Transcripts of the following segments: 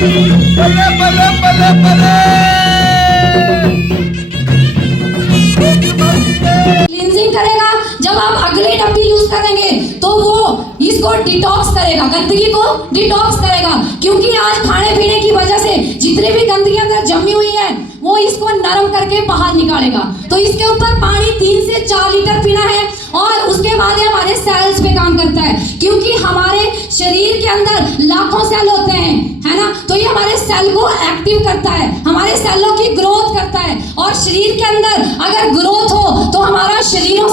बल्ले बल्ले बल्ले बल्ले। क्लींजिंग करेगा। जब आप अगले डब्बी यूज करेंगे तो वो इसको डिटॉक्स करेगा, गंदगी को डिटॉक्स करेगा, क्योंकि आज खाने पीने की वजह से जितनी भी गंदगी अंदर जमी हुई है वो इसको नरम करके बाहर निकालेगा। तो इसके ऊपर पानी 3 से 4 लीटर पीना है और उसके बाद ये हमारे सेल्स पे काम करता है, क्योंकि हमारे शरीर के अंदर लाखों सेल होते हैं, है ना। तो ये हमारे सेल को एक्टिव करता है, हमारे सेलों की ग्रोथ करता है। और शरीर के अंदर अगर ग्रोथ हो तो हमारा शरीर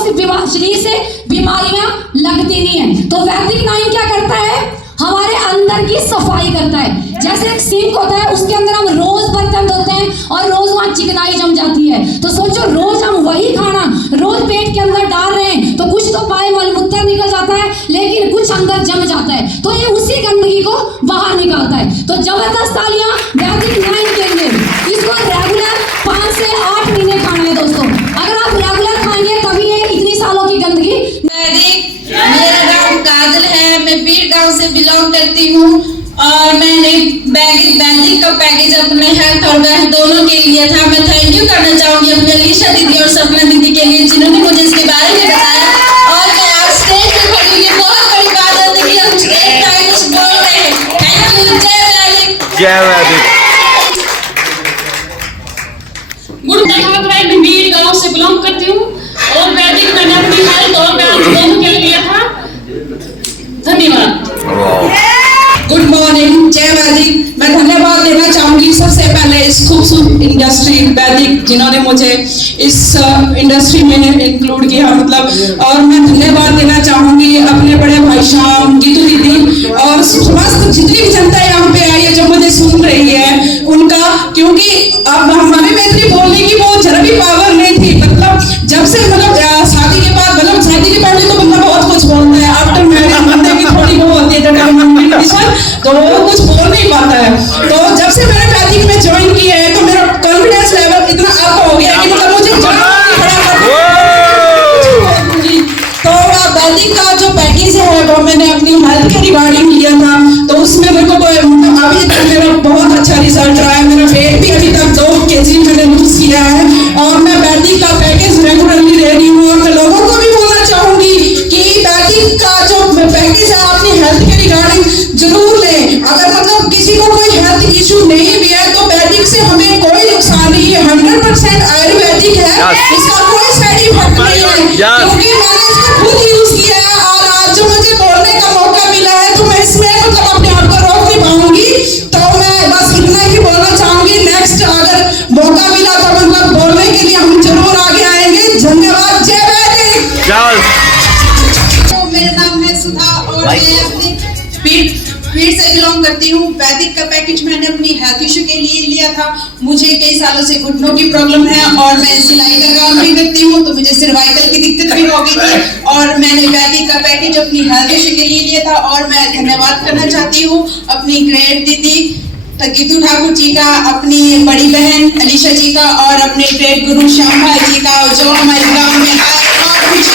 से बीमारियां लगती नहीं है। तो वैदिक 9 क्या करता है, हमारे अंदर की सफाई करता है। जैसे एक सिंक होता है, उसके अंदर हम रोज बर्तन धोते हैं और रोज वहां चिकनाई जम जाती है। तो सोचो रोज हम वही खाना रोज पेट के अंदर डाल रहे हैं तो कुछ तो पाए मलमूत्र निकल जाता है, लेकिन कुछ अंदर जम जाता है। तो ये उसी गंदगी को बाहर निकालता है। तो जबरदस्त तालियां वैदिक 9 के लिए। इसको रेगुलर 5 से 8 महीने खाना है दोस्तों। अगर आप रेगुलर खाएंगे तभी ये इतनी सालों की गंदगी। मेरा नाम काजल है, मैं पीर गांव से बिलोंग करती हूँ और मैंने वैदिक का पैकेज अपने हेल्थ और वेल्थ दोनों के लिए था। मैं थैंक यू करना चाहूंगी अपनी अलीशा दीदी और सपना दीदी के लिए, जिन्होंने मुझे इसके बारे में बताया। और मैं आज स्टेज पे खड़ी हुई, बहुत बड़ी बात है कि हम एक टाइम से बोल रहे हैं। Thank you. जय वैदिक। जय वैदिक। Good morning. मैं पीर गांव से बिलोंग करती हूँ और वैदिक मैंने अपनी हेल्थ और वेल्थ दोनों के लिए लिया था। धन्यवाद। Good morning. जय वैदिक। मैं धन्यवाद देना चाहूंगी सबसे पहले इस खूबसूरत इंडस्ट्री वैदिक, जिन्होंने मुझे इस इंडस्ट्री में इंक्लूड किया, मतलब। और मैं धन्यवाद देना चाहूंगी अपने बड़े भाई श्याम, गीतू दीदी और समस्त जितनी भी जनता यहाँ पे आई है जो मुझे सुन रही है उनका, क्योंकि अब हमारे में इतनी बोलने की वो जरा भी पावर नहीं थी। मतलब जब से शादी के बाद, मतलब शादी के पहले तो बंदा बहुत कुछ बोलता है, आफ्टर मैरिज बंदे की थोड़ी वो होती है तो वो कुछ बोल नहीं पाता है। तो जब से मैंने वैदिक में ज्वाइन किया है तो मेरा कॉन्फिडेंस लेवल इतना अप हो गया कि मतलब मुझे तो वैदिक का जो पैकेज है वो मैंने अपनी हेल्थ के रिगार्डिंग लिया था। तो उसमें मेरे को अभी तक मेरा बहुत अच्छा रिजल्ट रहा है। मेरा वेट भी अभी तक 2 kg मैंने लूज किया है और मैं वैदिक का पैकेज रेगुलरली ले रही हूँ। और मैं लोगों को भी बोलना चाहूंगी कि वैदिक का जो पैकेज है अपनी हेल्थ के रिगार्डिंग जरूर लें। अगर मतलब किसी को कोई हेल्थ इशू नहीं भी है तो वैदिक से हमें कोई नुकसान नहीं है। 100% आयुर्वेदिक है, इसका कोई साइड इफेक्ट नहीं है, क्योंकि मैंने इसको खुद यूज किया है। और आज जो मुझे बोलने का मौका मिला है तो मैं इसमें मतलब अपने आप को रोक नहीं पाऊंगी। तो मैं बस इतना ही बोलना चाहूंगी, नेक्स्ट अगर मौका मिला तो मतलब बोलने के लिए हम जरूर आगे आएंगे। धन्यवाद। जय वैदिक। तो मेरा नाम है सुधा और मैं अपनी पीर से बिलोंग करती हूँ। वैदिक का पैकेज मैंने अपनी हेल्थ इशू के लिए लिया था। मुझे कई सालों से घुटनों की प्रॉब्लम है और मैं सिलाई का काम भी करती हूँ, तो मुझे सर्वाइकल की दिक्कत भी हो गई थी और मैंने वैदिक का पैकेज अपनी हेल्थ इशू के लिए लिया था। और मैं धन्यवाद करना चाहती हूँ अपनी ग्रेट दीदी गीतू ठाकुर जी का, अपनी बड़ी बहन अलीशा जी का और अपने ग्रेट गुरु श्याम भाई जी का, जो हमारे गाँव में आए और मुझे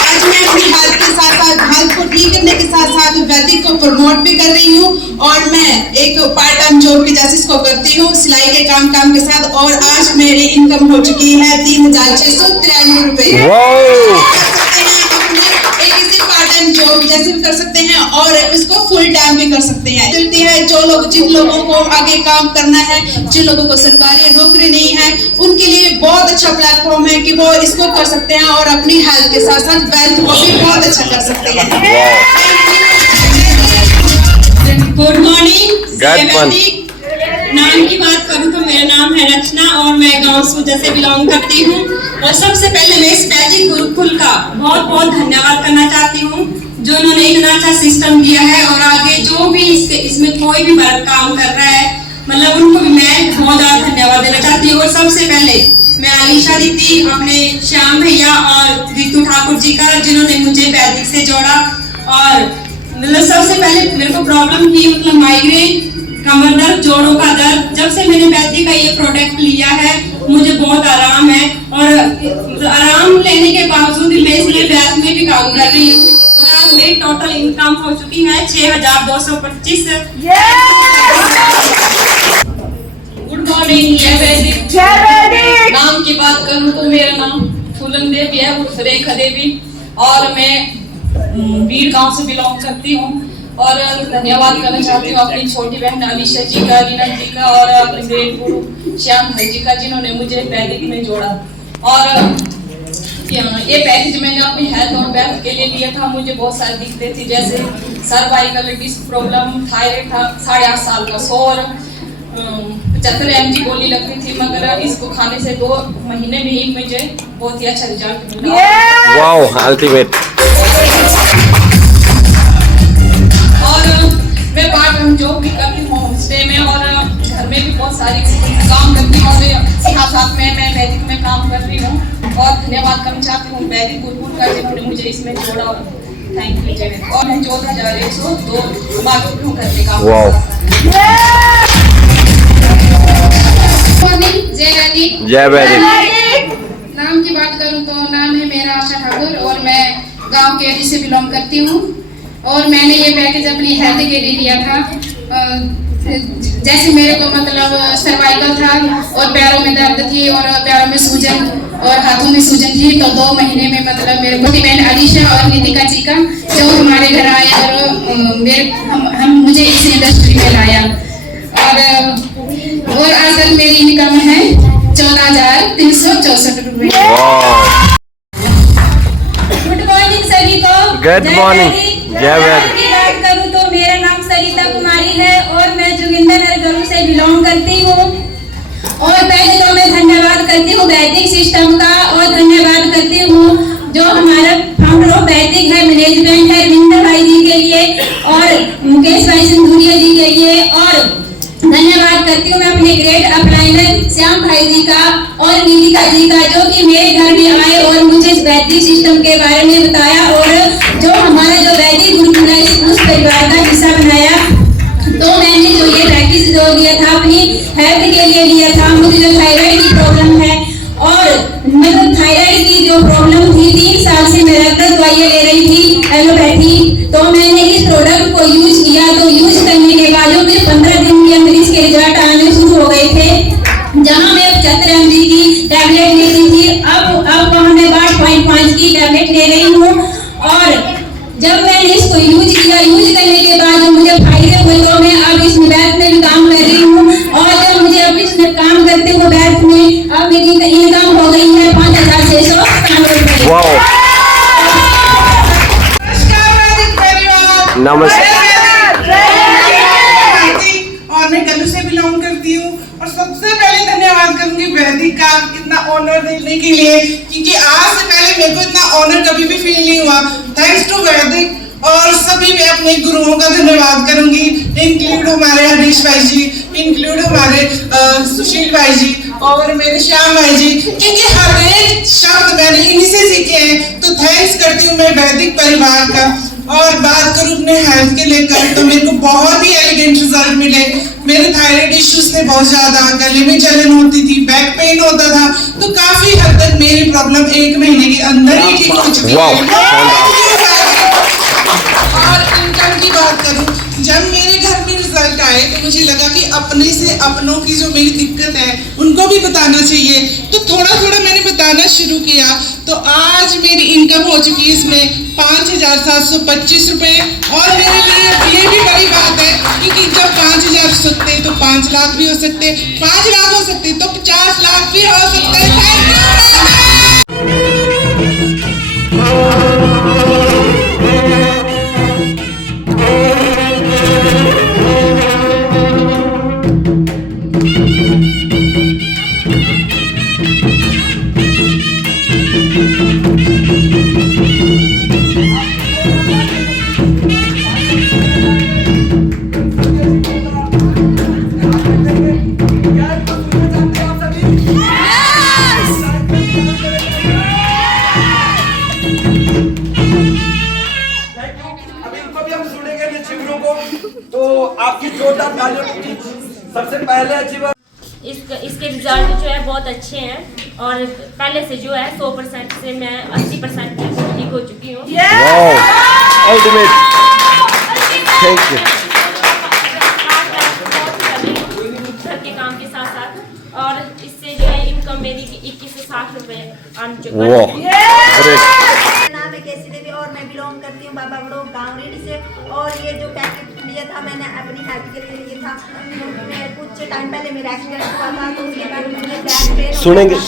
आज मैं अपनी हेल्थ के साथ साथ हेल्थ को ठीक करने के साथ साथ वैदिक को प्रमोट भी कर रही हूँ। और मैं एक पार्ट टाइम जॉब की जैसे इसको करती हूँ सिलाई के काम के साथ। और आज मेरी इनकम हो चुकी है 3693 रुपए। पार्ट टाइम जॉब जैसे भी कर सकते हैं और इसको फुल टाइम भी कर सकते हैं। चलती है जो लोग, जिन लोगों को आगे काम करना है, जिन लोगों को सरकारी नौकरी नहीं है, उनके लिए बहुत अच्छा प्लेटफॉर्म है कि वो इसको कर सकते हैं और अपनी हेल्थ के साथ साथ वेल्थ को भी बहुत अच्छा कर सकते हैं। Good morning. नाम की बात करूं तो मेरा नाम है रचना और मैं गांव सूजा से बिलोंग करती हूं। और सबसे पहले मैं इस वैदिक गुरुकुल का बहुत बहुत धन्यवाद करना चाहती हूं, जो उन्होंने इतना अच्छा सिस्टम दिया है। और आगे जो भी इसमें कोई भी वर्ग काम कर रहा है, मतलब उनको भी मैं बहुत ज्यादा धन्यवाद देना चाहती हूँ। और सबसे पहले मैं अलीशा दीदी, अपने श्याम भैया और गीतू ठाकुर जी का, जिन्होंने मुझे वैदिक से जोड़ा। और मतलब सबसे पहले मेरे को प्रॉब्लम थी मतलब माइग्रेन, कमर दर्द, जोड़ों का दर्द। जब से मैंने वैदिक का ये प्रोडक्ट लिया है मुझे बहुत आराम है। और आराम लेने के बावजूद मैं इसलिए वैद में भी काम कर रही हूँ। और आज और मेरी टोटल इनकम हो चुकी है 6225। गुड मॉर्निंग, जय वैदिक। जय वैदिक। नाम की बात करूं तो मेरा नाम फूलन देवी है, उर्फ रेखा देवी, और मैं बीड़ गांव से बिलोंग करती हूँ। और धन्यवाद करना चाहती हूँ अपनी छोटी बहन अलीशा जी का, रीना जी का, और अपने ग्रेट गुरु श्याम भाई जी का, जिन्होंने मुझे वैदिक में जोड़ा। और ये पैकेज मैंने अपनी हेल्थ और वेल्थ के लिए लिया था। मुझे बहुत सारी दिक्कतें थी, जैसे सर्वाइकल डिस्क प्रॉब्लम, थायराइड था, 8.5 साल का शोर, 75 mg गोली लगती थी, मगर इसको खाने से 2 महीने में ही मुझे बहुत ही अच्छा रिजल्ट मिला। Wow, ultimate. और मैं पार्ट टाइम जॉब भी करती हूँ होम स्टे में, और घर में भी बहुत सारी काम करती हूँ, और साथ में मैं वैदिक में काम कर रही हूँ। और धन्यवाद करना चाहती हूँ वैदिक गुरुकुल का, जिन्होंने मुझे इसमें जोड़ा। थैंक यू जय। और मैं 14,102 मार्क्स हूँ घर के काम। जय वैदिक। जय वैदिक। नाम की बात करूं तो नाम है मेरा आशा ठाकुर, और मैं गांव के एरिया से बिलोंग करती हूं। और मैंने ये पैकेज अपनी हेल्थ के लिए लिया था। जैसे मेरे को मतलब सर्वाइकल था, और पैरों में दर्द थी, और पैरों में सूजन, और हाथों में सूजन थी, तो 2 महीने में मतलब मेरे छोटी बहन अलीशा और नितिका जी का, जो हमारे घर आए और हम मुझे इस इंडस्ट्री में लाया। और आज तक मेरी इनकम है 14,364 रुपए। गुड मॉर्निंग सभी को। गुड मॉर्निंग, जय वैदिक। की बात करूं तो मेरा नाम सरिता कुमारी है, और मैं जोगिंदरनगर गरू से बिलोंग करती हूँ। और पहले तो मैं धन्यवाद करती हूँ वैदिक सिस्टम का, और धन्यवाद करती हूँ जो हमारा फाउंडर ऑफ वैदिक है, मैनेजमेंट है, रविंद्र भाई जी के लिए, और मुकेश भाई सिंधुरिया जी के लिए। और धन्यवाद करती हूँ मैं अपने ग्रेट अपलाइनर श्याम भाई जी का और नीलिका जी का, जो कि मेरे घर में आए और मुझे वैदिक सिस्टम के बारे में बताया, और जो हमारा जो वैदिक गुरुकुल है उस परिवार का हिस्सा बनाया। तो मैंने जो ये पैकेज जो लिया था अपनी हेल्थ के लिए लिया था। मुझे जो थायराइड की प्रॉब्लम है, और मतलब थायराइड की जो प्रॉब्लम थी, 3 साल से मैं रेगुलर दवाइयाँ ले रही थी एलोपैथी। तो मैंने इस प्रोडक्ट को यूज किया, तो यूज करने के बाद जो मुझे 15 दिन के अंदर इसके रिजल्ट आने शुरू हो गए थे। जहाँ मैं 75 mg की टैबलेट लेती थी, अब वहाँ मैं 8.5 की टैबलेट ले रही हूँ। और जब मैंने इसको यूज किया, यूज करने के बाद जो मुझे फायदे हुए, तो मैं अब इस बैच में भी काम कर रही हूँ। और जब मुझे अब इसमें काम करते हुए बैच में अब मेरी इनकम हो गई है 5,697 रुपए। वाओ, नमस्ते। और मैं गलू से बिलोंग करती हूँ। और सबसे पहले धन्यवाद करूंगी वैदिक का इतना ऑनर देने के लिए, क्योंकि आज से पहले मेरे को इतना ऑनर कभी भी फील नहीं हुआ। थैंक्स टू वैदिक। और सभी मैं अपने गुरुओं का धन्यवाद करूंगी, इंक्लूड हमारे हरीश भाई जी, इंक्लूड हमारे सुशील भाई जी, और मेरे श्याम भाई जी, क्योंकि हर एक शब्द मैंने इन्हीं से सीखे हैं। तो थैंक्स करती हूँ मैं वैदिक परिवार का। और बात करूँ अपने हेल्थ के लेकर, तो मेरे को बहुत ही एलिगेंट रिजल्ट मिले। मेरे थायराइड इश्यूज थे बहुत ज्यादा, गले में जलन होती थी, बैक पेन होता था, तो काफी हद तक मेरी प्रॉब्लम 1 महीने के अंदर ही ठीक हो चुकी है। और इनकम की बात करूं, जब मेरे घर में रिजल्ट आए तो मुझे लगा कि अपने से अपनों की जो मेरी दिक्कत है उनको भी बताना चाहिए। तो थोड़ा थोड़ा मैंने बताना शुरू किया, तो आज मेरी इनकम हो चुकी है इसमें 5,725 रुपए। और मेरे लिए ये भी बड़ी बात है, क्योंकि जब 5,000 सकते तो 5 लाख भी हो सकते, 5 लाख हो सकते तो 50 लाख भी हो सकते। सबसे पहले अच्छी बात इसके रिजल्ट जो है बहुत अच्छे हैं, और पहले से जो है 100% से मैं 80% ठीक हो चुकी हूँ। अल्टीमेट। Thank you. घर के काम के साथ साथ, और इससे जो है इनकम मेरी 21 से 60 रुपए अर्न चुका वाह, है। ग्रेट। मेरा नाम है केसी देवी और मैं बिलोंग करती हूँ बाबा बड़ो गाँव रेडी से। और ये जो पैकेट लिया था मैंने अपनी हेल्थ के लिए लिया था, क्योंकि मैं कुछ टाइम पहले मेरा एक्सीडेंट हुआ था, तो उसके बाद मुझे बैक पेन सुनेंगे।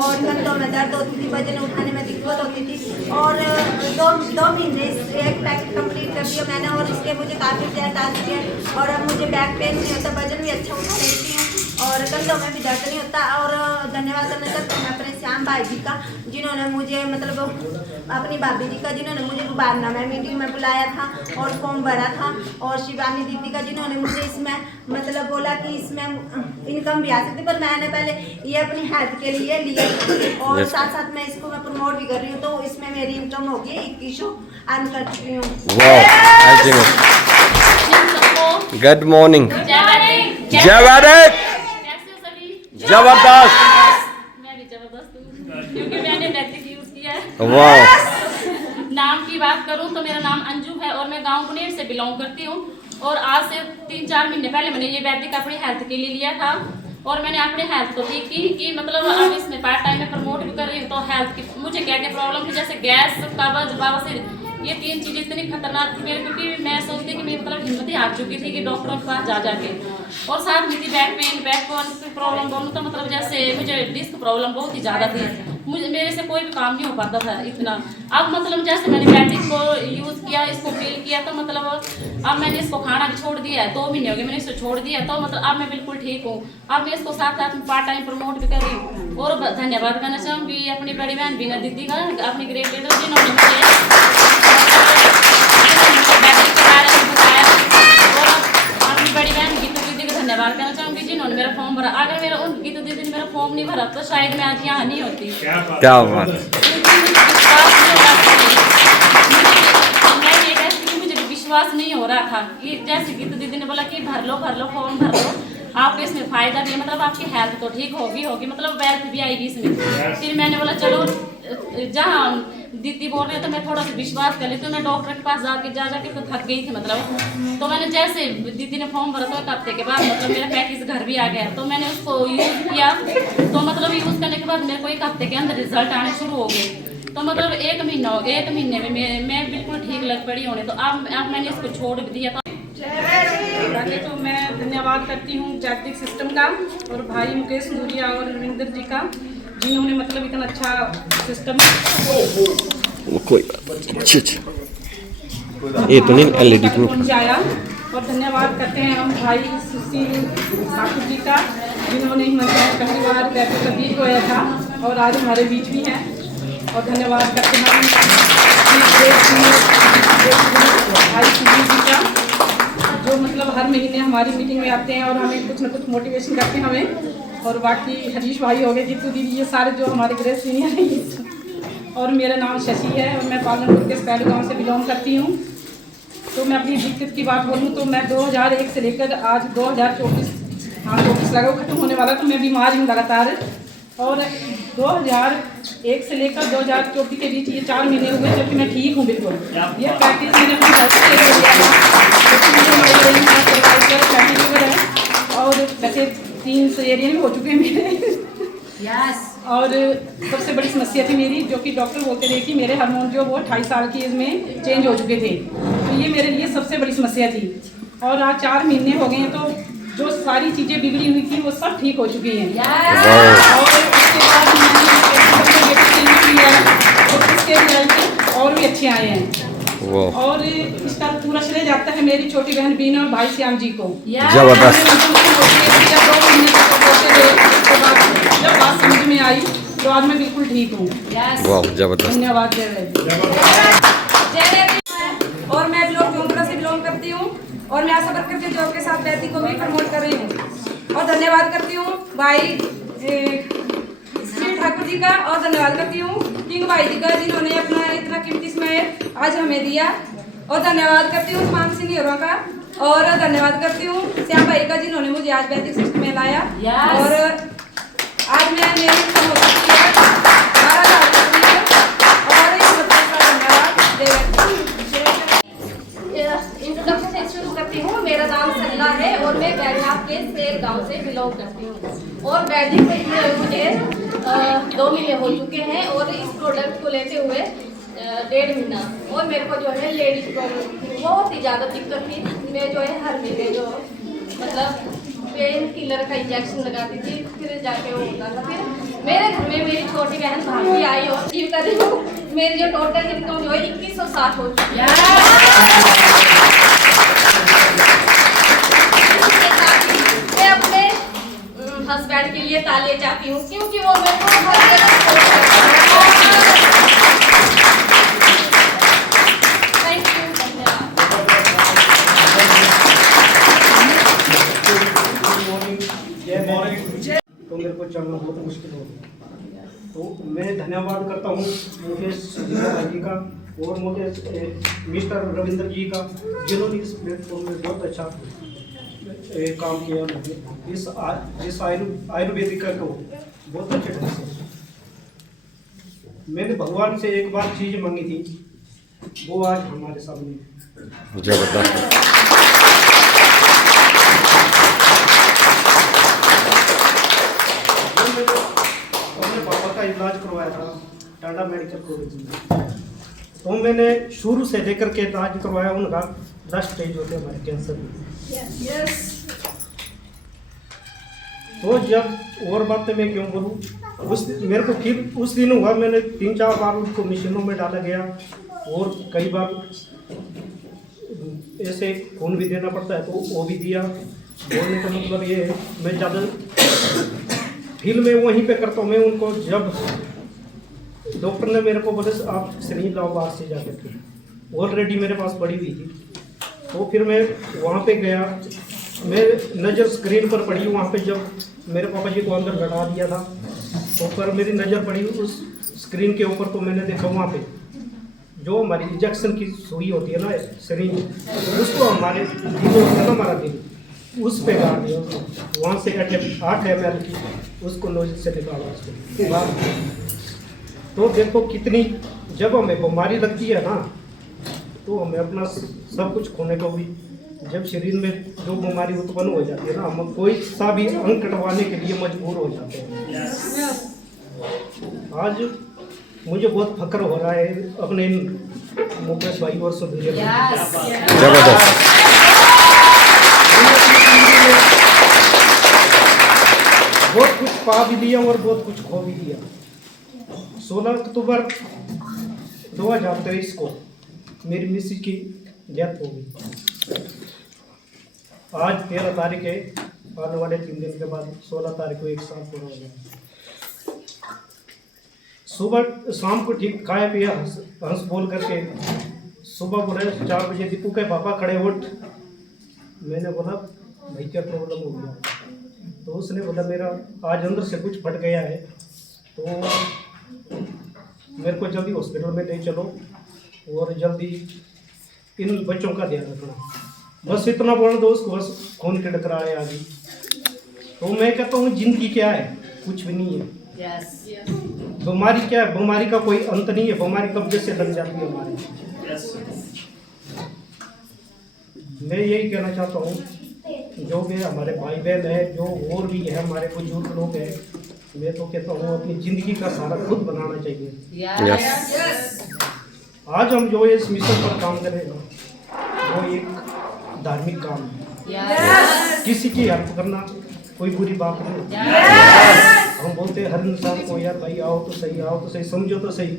और कंधों में दर्द होती थी, वजन उठाने में दिक्कत होती थी। और दो महीने एक पैकेट कंप्लीट कर दिया मैंने, और इसके मुझे काफ़ी ज़्यादा डाल दिया। और अब मुझे बैक पेन नहीं होता, वजन भी अच्छा उठा लेती हूँ और कंधों में भी दर्द नहीं होता। और धन्यवाद करना चाहती हूँ अपने श्याम भाई जी का, जिन्होंने मुझे मतलब अपनी भाभी जी का, जिन्होंने मुझे भावना में मीटिंग में बुलाया था और फॉर्म भरा था। और शिवानी दीदी का, जिन्होंने मुझे इसमें मतलब बोला कि इसमें इनकम भी आ सकती, पर मैंने पहले ये अपनी हेल्थ के लिए लिया। और साथ साथ मैं इसको मैं प्रमोट भी कर रही हूँ, तो इसमें मेरी इनकम होगी 2100 अर्न कर चुकी हूँ। Good morning. जय वैदिक। जय वैदिक। कैसे हो सभी? जबरदस्त। मैं भी जबरदस्त हूँ, क्योंकि मैंने वैदिक यूज किया है। वाह। नाम की बात करूं तो मेरा नाम अंजू है और मैं गांव गुनेर से बिलोंग करती हूं। और आज से 3-4 महीने पहले मैंने ये वैदिक अपनी हेल्थ के लिए लिया था, और मैंने अपने हेल्थ को ठीक की कि मतलब अब इसमें पार्ट टाइम में प्रमोट भी कर रही हूँ। तो हेल्थ की मुझे क्या क्या प्रॉब्लम थी, जैसे गैस, कब्ज, बवासीर, ये 3 चीज़ें इतनी खतरनाक थी मेरे, क्योंकि मैं सोचती कि मेरी मतलब हिम्मत ही हार चुकी थी कि डॉक्टरों के पास जा जाके। और साथ में थी बैक पेन, बैक की प्रॉब्लम दोनों। तो मतलब जैसे मुझे डिस्क प्रॉब्लम बहुत ही ज़्यादा थी, मुझे मेरे से कोई भी काम नहीं हो पाता था इतना। अब मतलब जैसे मैंने वैदिक को यूज़ किया, इसको फील किया, तो मतलब अब मैंने इसको खाना भी छोड़ दिया है। 2 महीने हो गए मैंने इसको छोड़ दिया, तो मतलब अब मैं बिल्कुल ठीक हूँ। अब मैं इसको साथ साथ में पार्ट टाइम प्रमोट भी कर रही हूँ। और धन्यवाद करना चाहूँगी अपनी बड़ी बहन बीना दीदी का, अपनी ग्रेट लीडर, जिन्होंने मुझे वैदिक के बारे में बताया। और अपनी बड़ी बहन गीतू दीदी को धन्यवाद करना चाहूँगी, जिन्होंने मेरा फॉर्म भरा। अगर मेरा उन गीतू दीदी ने मेरा फॉर्म नहीं भरा तो शायद मैं आज यहाँ नहीं होती। क्या बात। मुझे विश्वास नहीं हो रहा था कि जैसे गीतू दीदी ने बोला कि भर लो फॉर्म भर लो, आपको इसमें फायदा भी है, मतलब आपकी हेल्थ तो ठीक होगी मतलब वेल्थ भी आएगी इसमें। फिर मैंने बोला चलो जहाँ दीदी बोल रहे हैं तो मैं थोड़ा सा विश्वास कर लेती हूँ। मैं डॉक्टर के पास जाके तो थक गई थी मतलब। तो मैंने जैसे दीदी ने फॉर्म भरा तो 1 हफ्ते के बाद मतलब मेरा पैकेज घर भी आ गया, तो मैंने उसको यूज़ किया। तो मतलब यूज़ करने के बाद मेरे को 1 हफ्ते के अंदर रिजल्ट आने शुरू हो गए। तो मतलब 1 महीने में मैं बिल्कुल ठीक लग पड़ी होने। तो अब मैंने इसको छोड़ भी दिया था। पहले तो मैं धन्यवाद करती हूँ वैदिक सिस्टम का और भाई मुकेश सूर्या और रविंदर जी का, जिन्होंने मतलब इतना अच्छा सिस्टम कोई बात। अच्छा ये तो नहीं LED प्रूफ पहुँचाया। और धन्यवाद करते हैं हम भाई सुशील ठाकुर जी का, जिन्होंने मतलब पहली बार वैदिक का बीज बोया था और आज हमारे बीच भी हैं। और धन्यवाद करते हैं हम भाई सुशील जी का, जो मतलब हर महीने हमारी मीटिंग में आते हैं और हमें कुछ ना कुछ मोटिवेशन करते हैं हमें। और बाकी हरीश भाई हो गए, जीतू दीदी, ये सारे जो हमारे ग्रेट सीनियर हैं। और मेरा नाम शशि है और मैं पालनपुर के स्पैड गाँव से बिलोंग करती हूँ। तो मैं अपनी दिक्कत की बात बोलूँ तो मैं 2001 से लेकर आज 2024 लगा खत्म होने वाला, तो मैं बीमार हूँ लगातार। और 2001 से लेकर 2024 के बीच ये 4 महीने हुए जबकि मैं ठीक हूँ बिल्कुल। ये प्रैक्टिस मैंने अपनी हेल्थ के लिए लिया था, है। और वैसे 3 सर्जरी भी हो चुके हैं मेरे। और सबसे बड़ी समस्या थी मेरी, जो कि डॉक्टर बोलते थे कि मेरे हार्मोन जो वो 28 साल की एज में चेंज हो चुके थे। तो ये मेरे लिए सबसे बड़ी समस्या थी। और आज 4 महीने हो गए हैं, तो जो सारी चीज़ें बिगड़ी हुई थी वो सब ठीक हो चुकी हैं। और उसके बाद उसके रिजल्ट और भी अच्छे आए हैं। और इसका पूरा श्रेय जाता है मेरी छोटी बहन बीना और भाई श्याम जी को। जबरदस्त। जब बात समझ में आई तो आज मैं बिल्कुल ठीक हूँ। वाह जबरदस्त। धन्यवाद। जय और मैं जोधपुर से बिलोंग करती हूँ और मैं आशा वर्कर के जॉब के साथ वैदिक को भी प्रमोट कर रही हूँ। और धन्यवाद करती हूँ भाई श्री ठाकुर जी का, और धन्यवाद करती हूँ किंग भाई जी का, जिन्होंने अपना इतना कीमती समय आज हमें दिया। और धन्यवाद करती हूँ तमाम सीनियरों का, और धन्यवाद करती हूँ श्याम भाई का, जिन्होंने मुझे आज वैदिक सिस्टम में लाया। और आज मैं मेरी हो सकती है 12,000 और इस धन्यवाद। गांव से बिलोंग करती हूँ और वैदिक में मुझे 2 महीने हो चुके हैं और इस प्रोडक्ट को लेते हुए 1.5 महीना। और मेरे को जो है लेडीज प्रॉब्लम बहुत ही ज़्यादा दिक्कत थी। मैं जो है हर महीने जो मतलब पेन किलर का इंजेक्शन लगाती थी, फिर जाके वो होता था। फिर मेरे घर में मेरी छोटी बहन भाभी आई और जीव कर रही हूँ। मेरी जो टोटल इनकम जो है 2160 हो चुकी है। मैं अपने हस्बैंड के लिए तालियां चाहती हूँ क्योंकि वो मेरे को हर जगह सपोर्ट करते हैं। थैंक यू, धन्यवाद। तो मेरे को चलना बहुत मुश्किल हो गया, तो मैं धन्यवाद करता हूँ मुकेश जी का और मुकेश मिस्टर रविंद्र जी का, जिन्होंने इस प्लेटफॉर्म में बहुत अच्छा काम किया। इस आयुर्वेदिक को बहुत अच्छे ढंग से मैंने भगवान से एक बार चीज़ मांगी थी, वो आज हमारे सामने। जबरदस्त। अपने पापा का इलाज करवाया था टाटा मेडिकल कॉलेज में, तो मैंने शुरू से लेकर के इलाज करवाया। उनका 10 स्टेज होते हैं हमारे कैंसर में। तो जब और बातें मैं क्यों बोलूँ, मेरे को फिर उस दिन हुआ, मैंने 3-4 बार उसको मशीनों में डाला गया और कई बार ऐसे खून भी देना पड़ता है, तो वो भी दिया। बोलने का मतलब ये है, मैं ज़्यादा फील में वहीं पे करता हूँ। मैं उनको जब डॉक्टर ने मेरे को बोले आप शरीर लाओ बाहर से जाकर के, ऑलरेडी मेरे पास पड़ी हुई थी, तो फिर मैं वहाँ पे गया। मैं नज़र स्क्रीन पर पड़ी, वहाँ पे जब मेरे पापा जी को अंदर लड़ा दिया था, तो पर मेरी नज़र पड़ी उस स्क्रीन के ऊपर, तो मैंने देखा वहाँ पे जो हमारी इंजेक्शन की सुई होती है ना शरीर, उसको हमारे दिल होता है ना हमारा दिल, उस पे गाड़ दिया। वहाँ से 8 ml की उसको नोज से निकाला उसको। तो देखो कितनी, जब हमें बीमारी लगती है ना, तो हमें अपना सब कुछ खोने को भी, जब शरीर में जो बीमारी उत्पन्न हो जाती है ना, हम कोई सा भी अंग कटवाने के लिए मजबूर हो जाते हैं। आज मुझे बहुत फक्र हो रहा है अपने मुकेश भाई और सुधीर। जबरदस्त। बहुत कुछ पा भी दिया और बहुत कुछ खो भी दिया। 16 अक्टूबर 2023 को मेरी मिसेज की डेथ हो गई। आज 13 तारीख है, आने वाले 3 दिन के बाद 16 तारीख को 1 साल पूरा हो गया। सुबह शाम को ठीक खाया पिया हंस बोल करके, सुबह बोले 4 बजे दीपू के पापा खड़े उठ। मैंने बोला भाई क्या प्रॉब्लम हो गया, तो उसने बोला मेरा आज अंदर से कुछ फट गया है, तो मेरे को जल्दी हॉस्पिटल में ले चलो और जल्दी इन बच्चों का ध्यान रखना। बस इतना बोल दो उसको, बस खून के टकराए आ गई। तो मैं कहता हूँ जिंदगी क्या है, कुछ भी नहीं है। बीमारी क्या है, बीमारी का कोई अंत नहीं है। बीमारी कब्जे से लग जाती है हमारे। मैं यही कहना चाहता हूँ, जो भी हमारे भाई बहन है, जो और भी है हमारे बुजुर्ग लोग हैं, मैं तो कहता हूँ अपनी ज़िंदगी का सहारा खुद बनाना चाहिए। आज हम जो इस मिशन पर काम कर रहे हैं, वो एक धार्मिक काम है। किसी की हेल्प करना कोई बुरी बात नहीं। हम बोलते हैं हर इंसान को यार भाई आओ तो सही, आओ तो सही, समझो तो सही,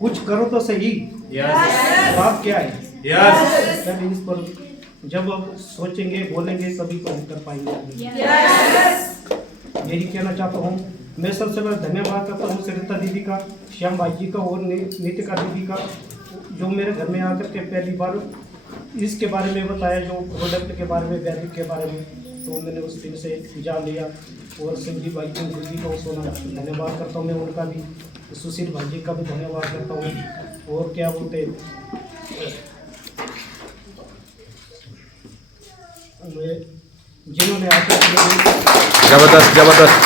कुछ करो तो सही। बात क्या है, पहले इस पर जब आप सोचेंगे बोलेंगे तभी तो हम कर पाएंगे। यही कहना चाहता हूँ। मैं सबसे पहले धन्यवाद करता हूँ सरिता दीदी का, श्याम भाई जी का और नीतिका दीदी का, जो मेरे घर में आकर के पहली बार इसके बारे में बताया, जो प्रोडक्ट के बारे में, वैदिक के बारे में, तो मैंने उस दिन से जान लिया। और सिंधी भाई जी को सोना धन्यवाद करता हूँ मैं उनका भी, सुशील भाई जी का भी धन्यवाद करता हूँ। और क्या बोलते जिन्होंने आकर जबरदस्त जबरदस्त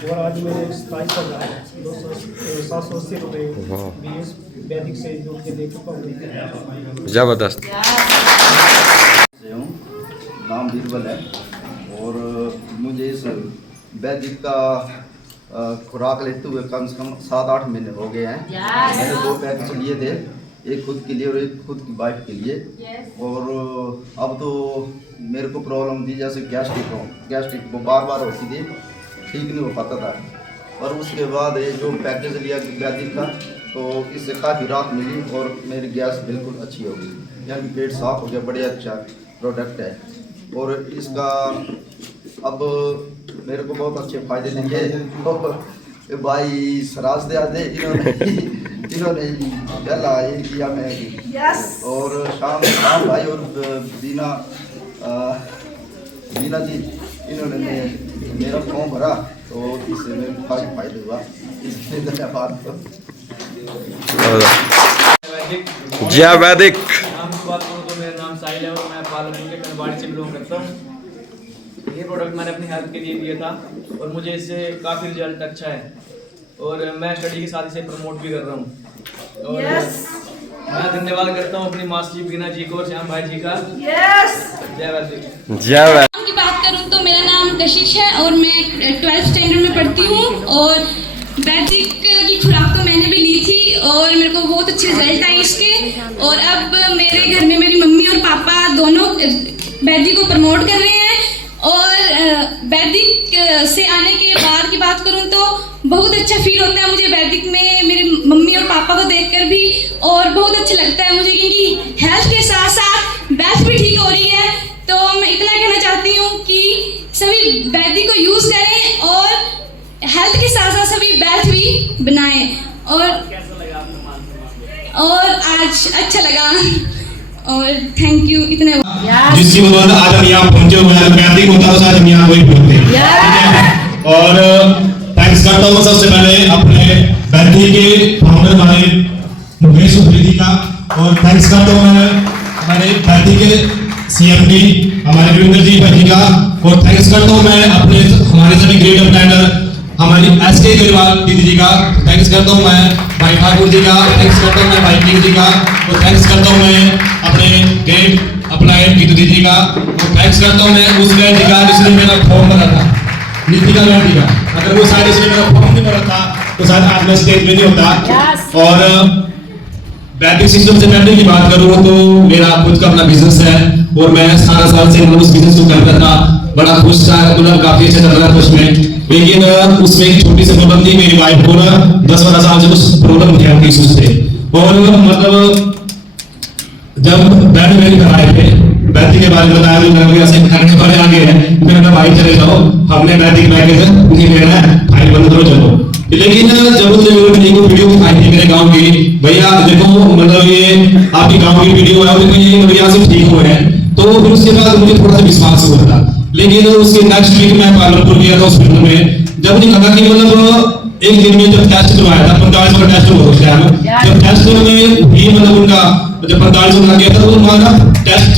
और आज मेरे 27,780 रुपये BS वैदिक से जुड़ के दे चुका हूँ। जबरदस्त। नाम बीरबल है और मुझे इस वैदिक का खुराक लेते हुए कम से कम 7-8 महीने हो गए हैं। मैंने 2 पैकेट लिए थे, एक खुद के लिए और एक खुद की वाइफ के लिए। और अब तो मेरे को प्रॉब्लम थी जैसे गैस्ट्रिक वो बार बार होती थी, ठीक नहीं हो पाता था। और उसके बाद ये जो पैकेज लिया वैदिक का तो इससे काफ़ी राहत मिली और मेरी गैस बिल्कुल अच्छी हो गई, यानी पेट साफ हो गया। बढ़िया अच्छा प्रोडक्ट है और इसका अब मेरे को बहुत अच्छे फायदे दिखे। तो भाई सराज दे आते इन्होंने पहला ये किया मैं और शाम भाई और बीना जी इन्होंने मेरा फॉर्म भरा तो इससे मेरे को काफ़ी फायदा हुआ। इसलिए धन्यवाद। जय वैदिक। नाम की बात करूँ तो मेरा नाम साहिल है और मैं पालमपुर के कनवाड़ी से बिलोंग करता हूँ। ये प्रोडक्ट मैंने अपनी हेल्थ के लिए लिया था और मुझे इससे काफ़ी रिजल्ट अच्छा है और मैं स्टडी के साथ इसे प्रमोट भी कर रहा हूँ। और मैं धन्यवाद करता हूँ अपनी मास्टर जी बीना जी को और श्याम भाई जी का। जय वैदिक। जय वैदिक। की बात करूँ तो मेरा नाम कशिश है और मैं 12th स्टैंडर्ड में पढ़ती हूँ और वैदिक की खुराक तो मैंने भी ली थी और मेरे को बहुत अच्छे रिजल्ट आए इसके। और अब मेरे घर में मेरी मम्मी और पापा दोनों वैदिक को प्रमोट कर रहे हैं। और वैदिक से आने के बाद की बात करूं तो बहुत अच्छा फील होता है मुझे वैदिक में मेरे मम्मी और पापा को देखकर भी, और बहुत अच्छा लगता है मुझे क्योंकि हेल्थ के साथ साथ वेल्थ भी ठीक हो रही है। तो मैं इतना कहना चाहती हूँ कि सभी वैदिक को यूज़ करें और हेल्थ के साथ साथ सभी वेल्थ भी बनाएं। और आज अच्छा लगा और थैंक यू इतने। जिसकी बदौलत आज हम यहाँ पहुंचे हुए हैं। वैदिक होता तो शायद हम यहाँ वही पहुंचते। और थैंक्स करता हूँ सबसे पहले अपने वैदिक के फाउंडर हमारे मुकेश सुप्रीति का, और थैंक्स करता हूँ मैं हमारे वैदिक के CMD हमारे रविंद्र जी भाई का, और थैंक्स करता हूँ मैं अपने हमारे सभी ग्रेड प्लानर हमारी SK गरीवाल दीदी जी का, थैंक्स करता हूँ मैं भाई ठाकुर जी का, थैंक्स करता हूँ मैं भाई किंग जी का, और थैंक्स करता हूँ मैं अपने ग्रेड अप्लाइड गीतू दीदी का, और थैंक्स करता हूँ मैं उस लैंडी का जिसने मेरा फॉर्म भरा था, नीतिका लैंडी का। अगर वो शायद इसने मेरा फॉर्म नहीं भरा था तो शायद आज मैं स्टेज में नहीं होता। और वैदिक सिस्टम से मैं की बात करूँ तो मेरा खुद का अपना बिजनेस है और मैं 17 साल से उस बिजनेस को करता था, बड़ा खुश था, मतलब काफी अच्छा चल रहा था उसमें। लेकिन उसमें एक छोटी सी प्रॉब्लम थी, मेरी वाइफ को ना 10-12 साल से कुछ प्रॉब्लम थी उससे। और मतलब जब बैठ मेरे घर आए थे, वैदिक के बारे में बताया तो मैं ऐसे खाने वाले आ गए हैं, मैंने भाई चले जाओ, हमने वैदिक पैकेज नहीं लेना है, भाई बंद करो चलो। लेकिन जब उसने मेरे को वीडियो दिखाई थी मेरे गांव की, भैया देखो मतलब ये आपकी गांव की वीडियो है और ये यहाँ से ठीक हुए हैं, तो फिर उसके बाद मुझे थोड़ा सा विश्वास हुआ था। लेकिन उसके नेक्स्ट वीक मैं पालमपुर गया था हॉस्पिटल में, जब मुझे लगा कि मतलब एक दिन में जब टेस्ट करवाया था 45 का टेस्ट हुआ था, जब टेस्ट में भी मतलब उनका जब 45 लग गया था तो हमारा टेस्ट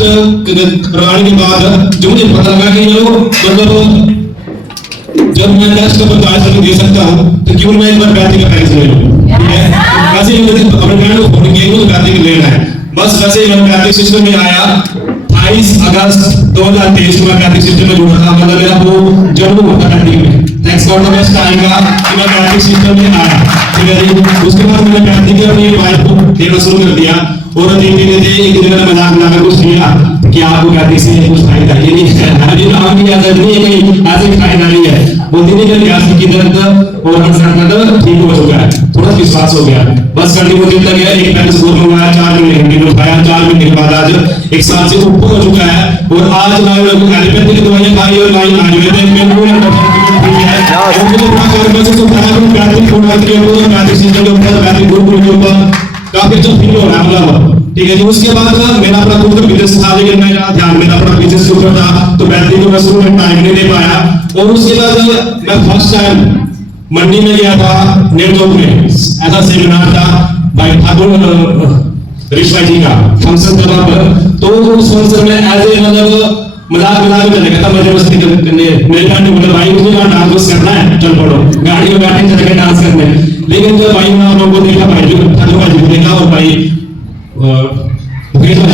करवाने के बाद जो मुझे पता लगा कि मतलब जब मैं टेस्ट का 45 दे सकता हूँ तो क्यों मैं एक बार वैदिक का पैकेज ले लूँ। वैसे ही मुझे अपने फ्रेंड को फोन किया मुझे वैदिक लेना है, बस वैसे ही मैं वैदिक सिस्टम में आया। 22 अगस्त 2023 में वैदिक सिस्टम में जुड़ा था, मतलब मेरा वो जन्म हुआ था वैदिक में। Thanks God the best time का कि मैं वैदिक सिस्टम में आया, ठीक है जी। उसके बाद मैंने वैदिक की अपनी वाइफ को देना शुरू कर दिया और धीरे धीरे एक दिन मैंने मजाक बनाकर कुछ लिया कि आपको वैदिक से कुछ फायदा ये नहीं है, अभी नाम की आदत नहीं है, कहीं ऐसे फायदा नहीं है। वो धीरे धीरे गैस की दर्द और दर्द ठीक हो चुका है, थोड़ा विश्वास हो गया, बस कंटिन्यू देता गया। एक पैकेज को मंगाया, 4 महीने उठाया, 4 महीने के बाद आज 1 साल से ऊपर हो चुका है। और आज ना एलोपैथिक दवाइयां खाई और ना आयुर्वेदिक में कोई ठीक है। और मुझे बड़ा गर्व महसूस होता है कि वैदिक प्रोडक्ट के ऊपर, वैदिक सिस्टम के ऊपर, वैदिक गुरुकुल के ऊपर काफी अच्छा फील हो रहा है मतलब, ठीक है जी। उसके बाद मेरा अपना खुद का बिजनेस था, लेकिन मेरा ध्यान मेरा अपना बिजनेस के ऊपर था, तो वैदिक को मैं शुरू में टाइम नहीं दे पाया। और उसके बाद मैं फर्स्ट टाइम मंडी में गया था, नेटवर्क में ऐसा सेमिनार था भाई ठाकुर ऋषि भाई जी का फंक्शन था वहां पर। तो उस फंक्शन में एज ए मतलब मजाक मजाक में चले गया था, मुझे मस्ती करने मेरे फ्रेंड ने बोला भाई मुझे यहाँ डांस करना है, चल पड़ो गाड़ी में बैठे चले गए डांस करने। लेकिन जब भाई ने लोगों को देखा, भाई को देखा और भाई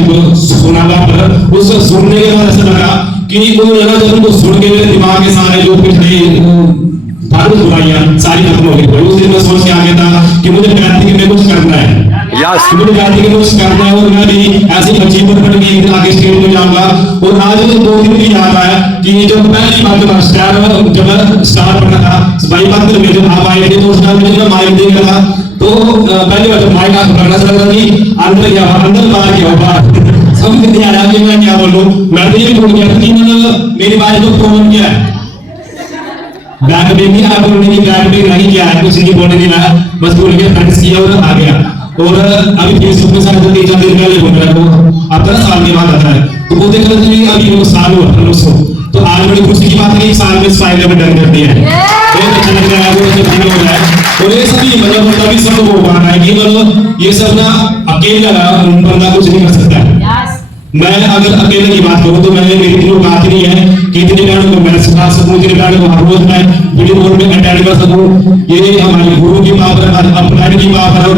को सुना पर उस सुनने के बाद ऐसा लगा कि उन्होंने ना जब उनको सुन के मेरे दिमाग के सारे जो पिछले फालतू बुराइयां सारी खत्म हो गई। उस दिन मैं सोच के आ गया था कि मुझे गाती में कुछ करना है, मुझे गाती में कुछ करना है और मैं भी ऐसी अचीवमेंट बन गई कि आगे स्टेज में जाऊंगा। और आज मुझे 2 दिन भी याद आया कि जब पहली बार स्टार बना था भाई बात में जब आप आए थे तो उस टाइम मुझे माइक दे गया था। तो पहले बार जब माइक हाथ पकड़ना चला था कि अंदर गया अंदर बाहर गया बाहर समझ नहीं आ रहा कि मैं क्या बोलूं। मैं तो ये भूल गया था कि मतलब मेरी बात को फोन किया है बैक में भी आप बोलने की बैक में नहीं किया है, कुछ नहीं बोलने दिया, बस बोल के थैंक्स किया और आ गया। और अभी फेसबुक पे सारे 3-4 दिन पहले बोल रहा है अब 10 साल के बाद आता है तो वो देखा था अभी वो साल हुआ था उसको। तो आज बड़ी खुशी की बात है कि साल में स्पाइडर में डन कर दिया है, बहुत अच्छा लग रहा है, बहुत अच्छा फील हो रहा है। और ये सभी मतलब तभी सब वो बात है कि मतलब ये सब ना अकेला बंदा कुछ नहीं कर सकता है। मैं अगर अकेले की बात करूं तो मैंने मेरी दिनों बात नहीं है कि इतने बहनों को मैं सिखा सकूं, इतने बहनों को हर रोज मैं वीडियो कॉल में अटेंड कर सकूं। ये हमारे गुरु की पावर है, अपलाइड की पावर है और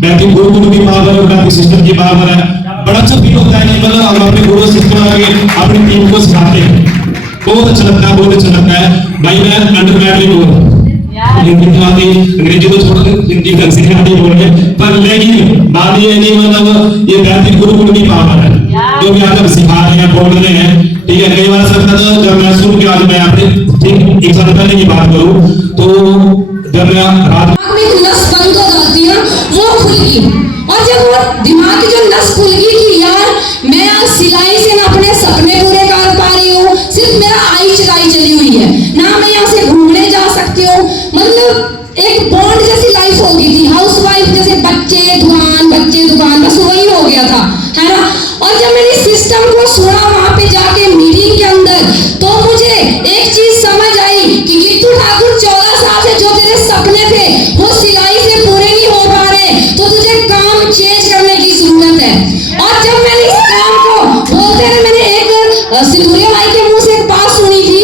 बैठिंग गुरु की पावर है और बैठिंग सिस्टम की पावर है। बड़ा अच्छा फील होता है कि मतलब हम अपने गुरु सिस्टम आगे अपनी टीम को सिखाते हैं, बहुत अच्छा लगता है, बहुत अच्छा लगता है। भाई मैं अंडरग्रेजुएट हूँ, हिंदी तो आती, अंग्रेजी तो छोड़ हिंदी ढंग से आती बोलने पर, लेकिन बात ये है कि मतलब ये बैठिंग गुरुकुल की पावर है जो भी आप सिखा रहे हैं बोल रहे हैं। ठीक है, कई बार लगता था जब मैं सुन के आज मैं आपने ठीक 1 साल पहले की बात करूं तो जब मैं रात में एक नस बंद हो जाती है वो खुल गई, और जब वो दिमाग की जो नस खुल गई कि यार मैं आज सिलाई से ना अपने सपने पूरे कर पा रही हूँ, सिर्फ मेरा आई चलाई चली हुई है ना, मैं यहाँ से घूमने जा सकती हूँ। मतलब एक बॉन्ड जैसी लाइफ हो गई थी, हाउसवाइफ जैसे बच्चे दुकान बस वही हो गया था, है ना। और जब मैंने सिस्टम को सुना वहां पे जाके मीटिंग के अंदर, तो मुझे एक चीज समझ आई कि गीतू ठाकुर 14 साल से जो तेरे सपने थे वो सिलाई से पूरे नहीं हो पा रहे, तो तुझे काम चेंज करने की जरूरत है। और जब मैंने इस काम को बोलते हुए मैंने एक सिंदूरिया माई के मुंह से एक बात सुनी थी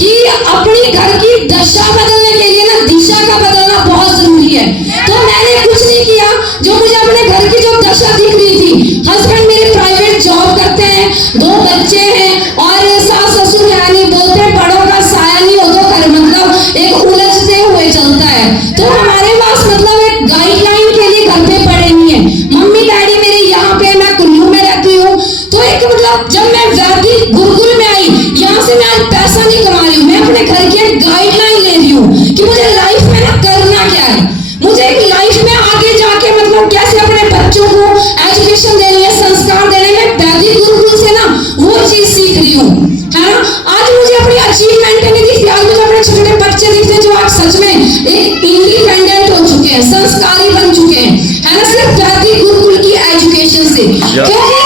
कि अपनी घर की दशा बदलने के लिए ना दिशा का बदलना बहुत जरूरी है। तो मैंने कुछ नहीं किया, जो मुझे अपने घर की जो दशा दिख रही थी, हस्बैंड मेरे प्राइवेट जॉब करते हैं, 2 बच्चे हैं और सास ससुर है नहीं, बोलते बड़ों का साया नहीं हो तो कर मतलब एक उलझते हुए चलता है। तो हमारे पास मतलब एक गाइडलाइन के लिए घर पे पड़े नहीं है, मम्मी डैडी मेरे यहाँ पे, मैं कुल्लू में रहती हूँ। तो एक मतलब जब मैं वैदिक गुरुकुल में आई, यहाँ से मैं आज पैसा नहीं कमा रही हूँ, मैं अपने घर की एक गाइडलाइन ले रही हूँ कि मुझे लाइफ में ना करना क्या है, मुझे एक लाइफ में आगे जाके मतलब कैसे अपने बच्चों को एजुकेशन देनी है, संस्कार देने में वैदिक गुरुकुल से ना वो चीज सीख रही हूँ, है ना। आज मुझे अपनी अचीवमेंट नहीं दिखती, आज मुझे अपने छोटे बच्चे दिखते हैं जो आज सच में एक इंडिपेंडेंट हो चुके हैं, संस्कारी बन चुके हैं, है ना, सिर्फ वैदिक गुरुकुल की एजुकेशन से। क्योंकि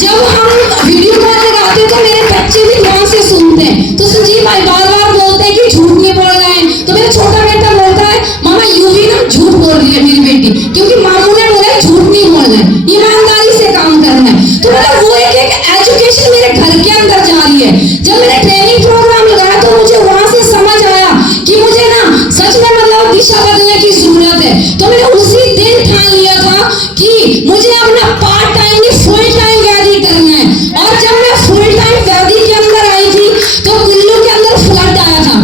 जब हम वीडियो कॉल लगाते तो मेरे बच्चे भी ध्यान से सुनते हैं, तो संजीव भाई बार-बार बोलते हैं कि झूठ नहीं बोल रहे हैं, तो मेरा छोटा बेटा बोलता है मामा यू भी ना झूठ बोल रही है मेरी बेटी, क्योंकि मामू ने बोला झूठ नहीं बोलना है, ईमानदारी से काम करना है। तो मतलब वो एक एजुकेशन मेरे घर के अंदर जा रही है। जब मैंने ट्रेनिंग प्रोग्राम लगाया तो मुझे वहां से समझ आया कि मुझे ना सच में मतलब दिशा बदलने की जरूरत है। तो मैंने उसी दिन ठान लिया था कि मुझे अपना पार्ट टाइम नहीं फुल टाइम वैदिक करना है। और जब मैं फुल टाइम वैदिक के अंदर आई थी तो कुल्लू के अंदर फ्लड आया था,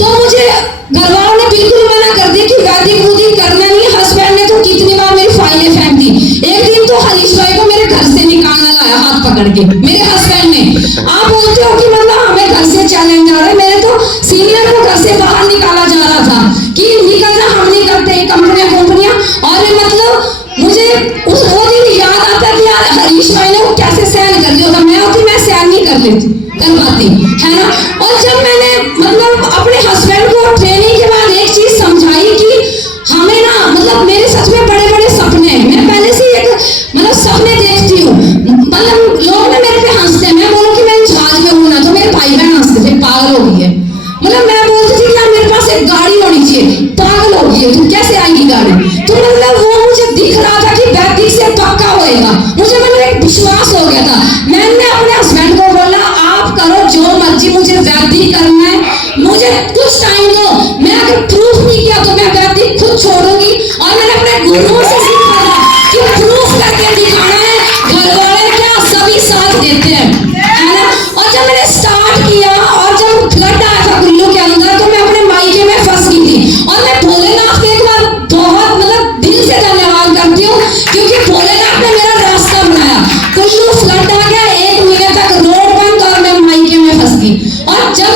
तो मुझे घर वालों ने बिल्कुल मना कर दिया कि वैदिक बुद्धि करना नहीं। हस्बैंड ने तो कितनी बार मेरी फाइलें फेंक दी, एक दिन तो हरीश भाई को मेरे घर से निकालना लाया हाथ पकड़ के मेरे हस्बैंड ने। आप बोलते हो कि मतलब हमें घर से चैलेंज आ रहा है, मेरे तो सीनियर को घर से बाहर निकाला जा रहा था कि निकलना हम नहीं करते कंपनियां। और मतलब मुझे उस वो दिन याद आता कि यार हरीश भाई ने वो कैसे सहन कर लिया, मैं होती मैं सहन नहीं कर पाती, है ना। और जब मैंने मतलब अपने हस्बैंड को ट्रेनिंग के बाद एक चीज समझाई कि हमें ना मतलब मेरे सच में बड़े बड़े सपने हैं, मैं पहले से एक मतलब सपने देखती हूँ। मतलब लोग ना मेरे पे हंसते हैं, मैं बोलूँ कि मैं जहाज में हूँ ना, तो मेरे भाई बहन हंसते थे पागल हो गई है। मतलब मैं बोलती थी कि यार मेरे पास एक गाड़ी होनी चाहिए, पागल हो गई है तू, कैसे आएगी गाड़ी। तो मतलब वो मुझे दिख रहा था कि वैदिक से पक्का होएगा, मुझे मतलब एक विश्वास हो गया था। मैंने अपने हस्बैंड को बोला आप करो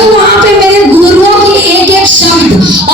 वहाँ पे मेरे गुरुओं की एक एक शब्द